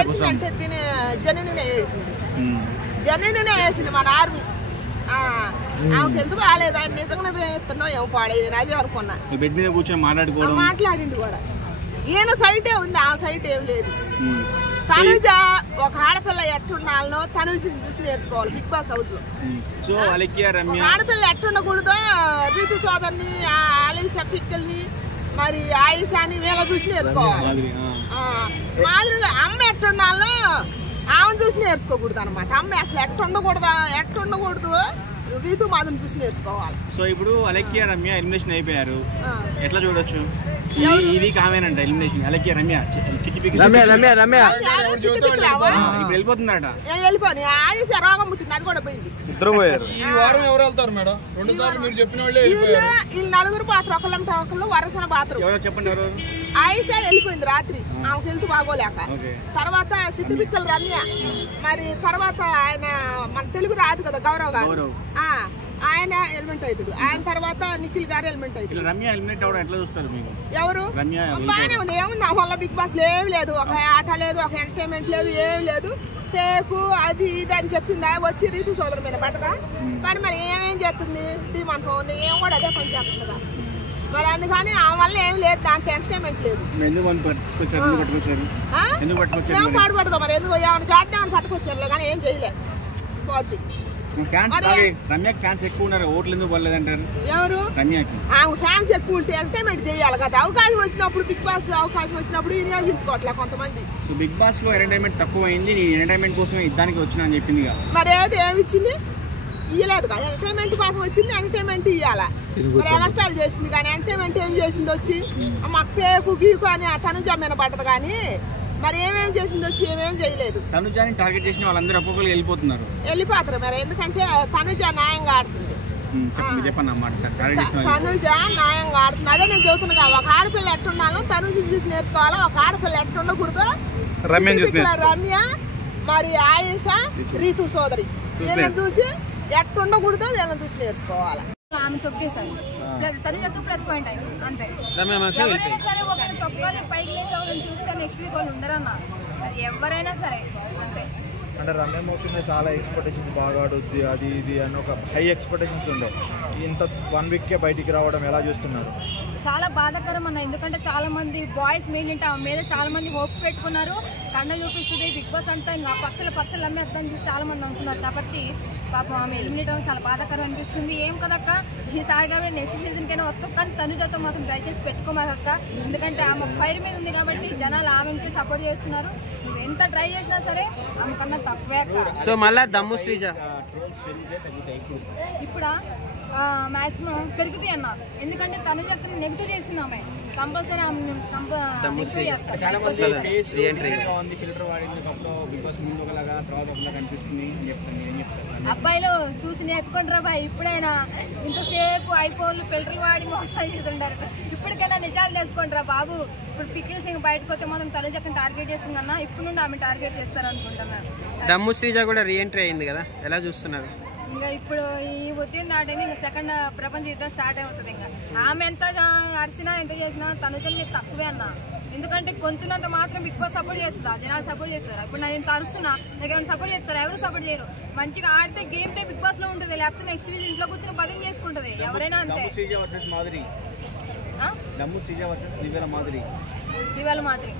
ఏడ్చిందంటే తినే జననినే ఏడ్చింది, జననినే వేసింది మన ఆర్మీ. ఆమెకి హెల్త్ బాగాలేదు, ఆయన నిజంగా ప్రేమిస్తున్నావు ఏమో పాడేది అదే అనుకున్నా. బెడ్ మీద కూర్చొని మాట్లాడింది కూడా. ఈయన సైటే ఉంది, ఆ సైట్ ఏం లేదు. తనుజ ఒక ఆడపిల్ల ఎట్టుండాలనో తనుజని చూసి నేర్చుకోవాలి బిగ్ బాస్ హౌస్ లో. ఆడపిల్ల ఎట్టుండకూడదో రీతు సోదరిని, ఆలీషా పిక్కల్ని, మరి ఆయిషాని వీళ్ళ చూసి నేర్చుకోవాలి. మాదిరిగా అమ్మ ఎట్టుండాలో ఆమెను చూసి నేర్చుకోకూడదు అనమాట. అమ్మ అసలు ఎట్టుండకూడదు రీతు మాధుని చూసి నేర్చుకోవాలి. సో ఇప్పుడు అలెక్కియా రమ్య ఎలిమినేషన్ అయిపోయారు, ఎట్లా చూడొచ్చు? ఈ వీక్ ఆమెనంట ఎలిమినేషన్. అలెక్కియా రమ్య వెళ్ళిపోతుందట. వెళ్ళిపోయి ఆయుష రోగం పుట్టింది, అది కూడా పోయింది. ఈ వారం ఎవరు వెళ్తారు మేడం? 2 సార్లు మీరు చెప్పిన వాళ్ళే వీళ్ళు నలుగురు పాత్ర ఒకళ్ళంటే ఒకళ్ళు వరుసన పాత్ర. చెప్పండి. ఆయుష వెళ్ళిపోయింది రాత్రి, ఆమెకు హెల్త్ బాగోలేక. తర్వాత సిటీ పిక్కల రమ్య, మరి తర్వాత ఆయన మన తెలుగు రాదు కదా గౌరవ్ గారు, ఆయన ఎలిమెంట్ అవుతాడు. ఆయన తర్వాత నిఖిల్ గారు ఎలిమెంట్ అవుతాడు. రమ్య ఎలిమినేట్ అవడం ఎట్లా చూస్తారు మీకు? ఎవరు బాగానే ఉంది, ఏముంది ఆ వల్ల బిగ్ బాస్ లో ఏమి లేదు, ఒక ఆట లేదు, ఒక ఎంటర్టైన్మెంట్ లేదు, ఏం లేదు. పేకు అది ఇది అని చెప్పిందా వచ్చి రీతు సోదరు మీద పడదా. మరి ఏమేం చేస్తుంది టీమంటూ ఏం కూడా అదే పని చేస్తుందిగా. మరి అందుకని ఆ వల్ల ఏం లేదు, దాంట్లో ఎంటర్టైన్మెంట్ లేదు. ఏం పాడుపడదు మరి, ఎందుకు ఏమైనా చేద్దామని పట్టుకొచ్చారులే కానీ ఏం చేయలే. పోద్ది. ఫ్యాన్స్ ఎక్కువ ఉన్నారు, ఓట్లు ఎందుకు పడలేదంటారు? ఎవరు? రమ్యకి. ఫ్యాన్స్ ఎక్కువ ఉంటే ఎంటర్టైన్మెంట్ చేయాలి కదా. అవకాశం వచ్చినప్పుడు బిగ్ బాస్ అవకాశం వచ్చినప్పుడు వినియోగించుకోవట్లే కొంతమంది. సో బిగ్ బాస్ లో ఎంటర్టైన్మెంట్ తక్కువ అయింది, నేను ఎంటర్టైన్మెంట్ కోసం ఇద్దానికి వచ్చినా అని చెప్పింది. మరి ఏమి ఇచ్చింది? ఇయ్యలేదు కదా. ఎంటర్టైన్మెంట్ కోసం వచ్చింది, ఎంటర్టైన్మెంట్ ఇవ్వాలా. మరి ఎగస్ట్రాలు చేసింది కానీ ఎంటర్టైన్మెంట్ ఏం చేసింది వచ్చి? మాకు పేకు గీకు అని తనుజ మీద పడ్డది కానీ మరి ఏమేమి చేసింది వచ్చి? ఏమేమి చేయలేదు. తనుజాని టార్గెట్ చేసిన వాళ్ళందరూ ఒక్కొక్కరు వెళ్ళిపోతారు. మరి ఎందుకంటే తనుజ న్యాయంగా ఆడుతుంది. తనుజ న్యాయంగా ఆడుతుంది, అదే నేను చెబుతున్నా. ఒక ఆడపిల్ల ఎట్టుండాలో తనుజ చూసి నేర్చుకోవాలా, ఒక ఆడపిల్ల ఎట్టుండకూడదు రమ్య, మరి ఆయేషా, రీతు సోదరి వీళ్ళని చూసి ఎట్టుండకూడదో వీళ్ళని చూసి నేర్చుకోవాలి. ఆమె తొక్కేసారు, తనుజకు ప్లస్ పాయింట్ అయింది అంతే. ఎవరైనా సరే ఒకళ్ళు తొక్కని పైకి లేసే వాళ్ళని చూస్తే నెక్స్ట్ వీక్ వాళ్ళు ఉండరన్న, అది ఎవరైనా సరే అంతే. అంటే రమ్య మోక్ష చాలా ఎక్స్పెక్టేషన్స్, బాగా ఆడుద్ది అది ఇది అని ఒక హై ఎక్స్పెక్టేషన్స్ ఉండే. ఇంత 1 వీక్కే బయటికి రావడం ఎలా చూస్తున్నారు? చాలా బాధాకరం అన్న, ఎందుకంటే చాలా మంది బాయ్స్ మెయిన్ అంటే ఆమె మీద చాలా మంది హోప్స్ పెట్టుకున్నారు. కన్న చూపిస్తుంది బిగ్ బాస్ అంతా, ఇంకా పచ్చలు అమ్మేద్దాన్ని చూసి చాలా మంది అనుకున్నారు. కాబట్టి పాపం ఆమె ఎలిమినేట్ అవ్వడం చాలా బాధాకరం అనిపిస్తుంది. ఏం కదక్క, ఈసారి కాబట్టి నెక్స్ట్ సీజన్కైనా వస్తాం, కానీ తనుజతో మాత్రం దయచేసి పెట్టుకోమాక. ఎందుకంటే ఆమె ఫైర్ మీద ఉంది కాబట్టి జనాలు ఆమెకి సపోర్ట్ చేస్తున్నారు. నువ్వు ఎంత ట్రై చేసినా సరే ఆమె కన్నా తక్కువే. సో మళ్ళీ దమ్ము శ్రీజ ఇప్పుడు మాక్సిమం పెరుగుతాయి అన్న, ఎందుకంటే తనుజ నెగిటివ్ చేసింది ఆమె. కంపల్సరీ అబ్బాయిలు చూసి నేర్చుకుంటారా బాయ్. ఇప్పుడైనా ఇంతసేపు ఐఫోన్లు ఫిల్టర్లు వాడి మోసాలు చేస్తుంటారు, ఇప్పటికైనా నిజాలు తెలుసుకుంటారా బాబు. ఇప్పుడు పిక్కిల్ సింగ్ బయటకు వస్తే మాత్రం తనుజ టార్గెట్ చేస్తుంది కన్నా ఇప్పుడు నుండి ఆమె టార్గెట్ చేస్తారు అనుకుంటున్నాను. దమ్ము శ్రీజ కూడా రీఎంట్రీ అయింది కదా, ఎలా చూస్తున్నారు? ఇంకా ఇప్పుడు ఈ ఉద్యమం దాటని ఇంకా సెకండ్ ప్రపంచ యుద్ధం స్టార్ట్ అవుతుంది. ఇంకా ఆమె ఎంత అరిసినా ఎంత చేసినా తనుజ మీద తక్కువే అన్న, ఎందుకంటే కొంతున్నంత మాత్రం బిగ్ బాస్ సపోర్ట్ చేస్తుందా, జనాలు సపోర్ట్ చేస్తారా? ఇప్పుడు నేను తరుస్తున్నా, నాకు ఏమైనా సపోర్ట్ చేస్తారా? ఎవరు సపోర్ట్ చేయరు. మంచిగా ఆడితే గేమ్ డే బిగ్ బాస్ లో ఉంటుంది, లేకపోతే నెక్స్ట్ వీక్ ఇంట్లో కూర్చొని పదం చేసుకుంటది ఎవరైనా అంతే. దివాళ మాదిరి